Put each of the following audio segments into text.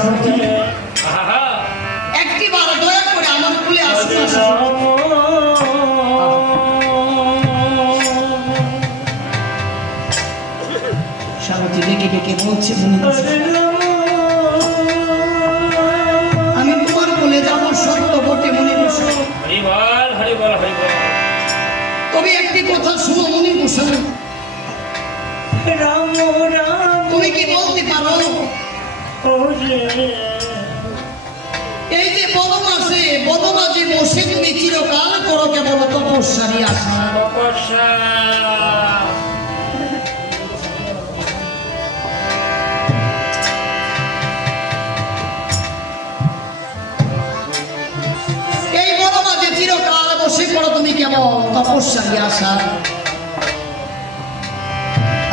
আহা একটি বার দয়া করে আমার কুলে আসুন আসুন। সারথি ডেকে ডেকে বলছে মুনি আমি তোমার বলে যাব সত্য বটে মনে বসে। হরিবল হরিবল হরিবল। তবে একটি কথা শুনো মনে বসে। তুমি কি বলতে পারো? এই যে বদমাসে বদমাসে বসে তুমি চিরকাল করো কেবল তপস্যারই আশা। এই চিরকাল বসে করো তুমি কেবল তপস্যারই আশা।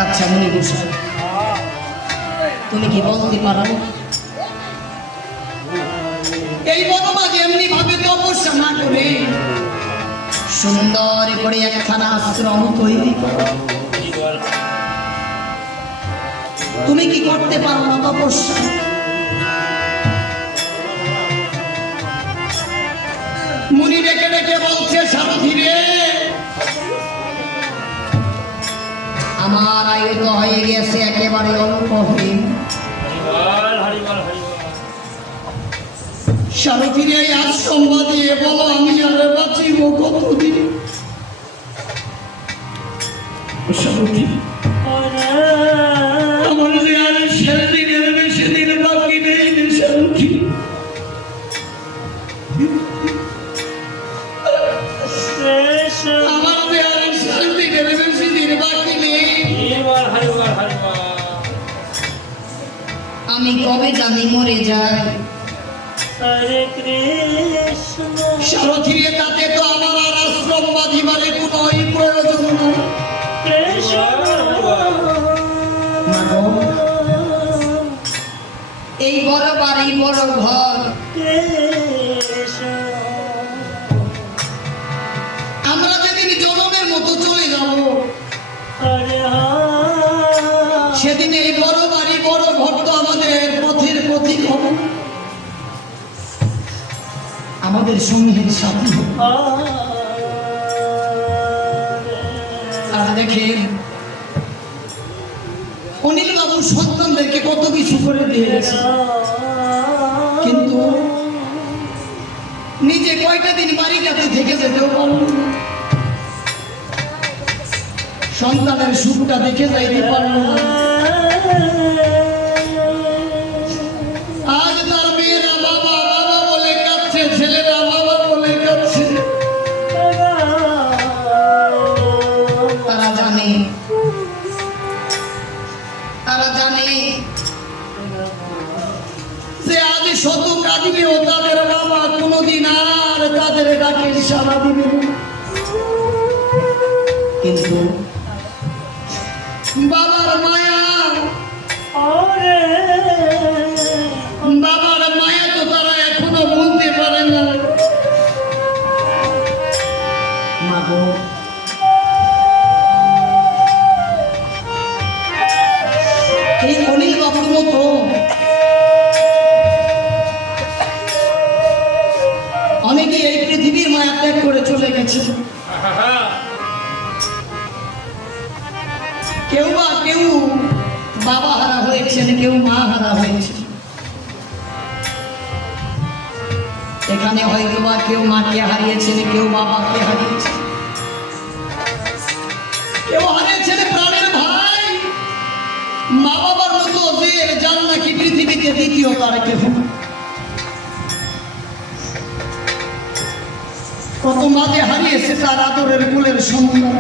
আচ্ছা মনি বসে তুমি কি বলতে পারো? এই বদমাসে এমনি ভাবে তপস্যা না করে, সুন্দর করে একখানা আশ্রম তৈরি করো। তুমি কি করতে পারো না তপস্যা? মুনি ডেকে ডেকে বলছে, সারথি রে, আমার আয়ু তো হয়ে গেছে একেবারে অল্পহীন হরিবল হরিবল হরিবল সারথি রে আজ সম্বাদ দিয়ে বলো আমি আর বাঁচিব কতদিন বাকি নেই আমি কবে জানি মরে যাই। সারথিরে তাতে তো আমার আর আশ্রম বাঁধিবারে কোনো প্রয়োজন নেই। এই বড় বাড়ি বড় ঘর। আমাদের সঙ্গীর সাথী। আর দেখেন, অনিল বাবু সন্তানদেরকে কত কিছু করে দিয়ে গেছে কিন্তু নিজে কয়টা দিন বাড়িটাতে থেকে যেতেও পারল সন্তানের সুখটা দেখে যাইতে পারল না। শত তাদের বাবা কোনোদিন আর তাদের ডাকে সারা দিবে। কিন্তু বাবার মায়া অনেকে এই পৃথিবীর মায়া ত্যাগ করে চলে গেছে। কেউ বা কেউ বাবা হারা হয়েছেন, কেউ মা হারা হয়েছে। এখানে হয়তো বা কেউ মাকে হারিয়েছেন, কেউ বাবাকে হারিয়েছে কেউ হারিয়েছেন প্রাণের ভাই। মা বাবার মতো যে যার নাকি পৃথিবীতে দ্বিতীয় তার কেহ। কত মাঝে হারিয়েছে তার আদরের কুলের সন্তান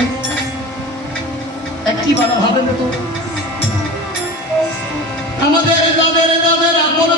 একটি বার ভাবেন তো। আমাদের যাদের যাদের আপন